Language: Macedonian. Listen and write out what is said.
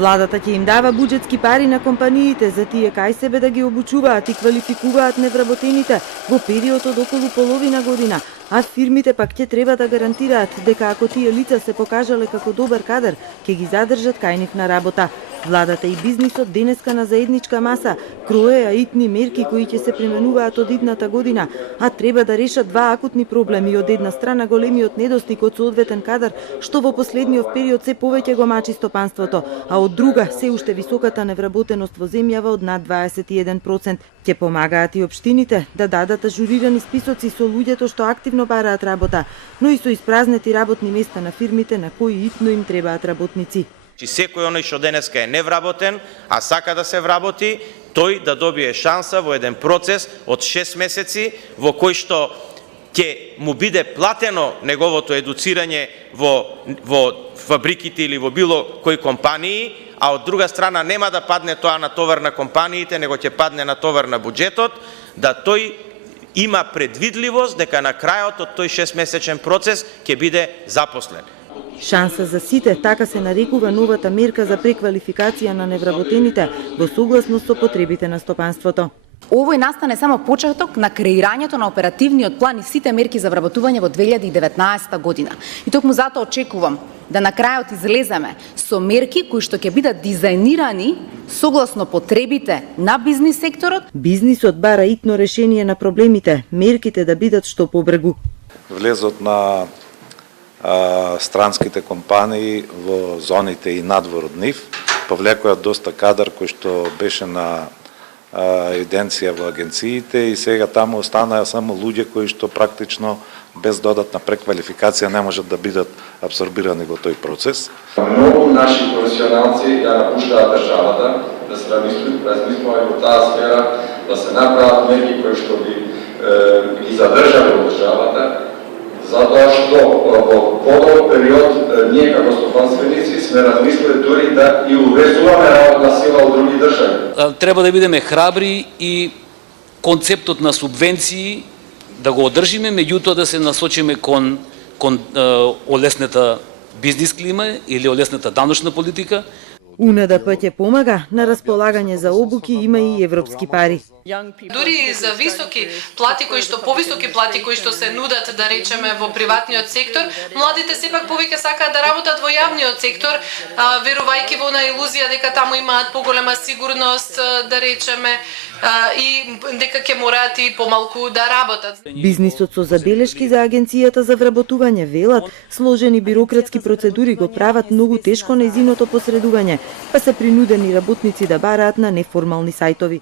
Владата ќе им дава буџетски пари на компаниите за тие кај себе да ги обучуваат и квалификуваат невработените во период од околу половина година, а фирмите пак ќе треба да гарантираат дека ако тие лица се покажале како добар кадар, ќе ги задржат кај нив на работа. Владата и бизнисот денеска на заедничка маса кроеа итни мерки кои ќе се применуваат од идната година, а треба да решат два акутни проблеми: од една страна големиот недостиг од соодветен кадар, што во последниот период се повеќе го мачи стопанството, а од друга се уште високата невработеност во земјава од над 21%. Ќе помагаат и општините да дадат ажурирани списоци со луѓето што активно бараат работа, но и со испразнети работни места на фирмите на кои итно им требаат работници. Секој оној што денеска е невработен, а сака да се вработи, тој да добие шанса во еден процес од 6 месеци во кој што ќе му биде платено неговото едуцирање во фабриките или во било кои компании, а од друга страна нема да падне тоа на товар на компаниите, него ќе падне на товар на буџетот, да тој има предвидливост дека на крајот од тој 6-месечен процес ќе биде запослен. Шанса за сите, така се нарекува новата мерка за преквалификација на невработените во согласност со потребите на стопанството. Овој настане само почеток на креирањето на оперативниот план и сите мерки за вработување во 2019 година. И токму затоа очекувам да на крајот излеземе со мерки кои што ќе бидат дизајнирани согласно потребите на бизнис секторот. Бизнисот бара итно решение на проблемите, мерките да бидат што побргу. Влезот на странските компании во зоните и надвор од нив повлекоа доста кадар кој што беше на евиденција во агенциите и сега таму останаа само луѓе кои што практично без додатна преквалификација не можат да бидат абсорбирани во тој процес. Многу наши професионалци ја напуштаат државата, да се размислуваат во таа сфера, да се направат мерки кои што ги задржале во државата, затоа што во подобар период ние како стопанственици сме размислили дури да и увезуваме работна сила од други држави. Треба да бидеме храбри и концептот на субвенции да го одржиме, меѓутоа да се насочиме кон олесната бизнис клима или олесната даночна политика. УНДП ќе помага, на располагање за обуки има и европски пари. Дури за високи плати, кои што повисоки плати кои што се нудат, да речеме, во приватниот сектор, младите сепак повеќе сакаат да работат во јавниот сектор, верувајќи во на илузија дека таму имаат поголема сигурност, да речеме, и дека ќе мораат и помалку да работат. Бизнисот со забелешки за агенцијата за вработување велат, сложени бирократски процедури го прават многу тешко нејзиното посредување, па се принудени работници да бараат на неформални сајтови.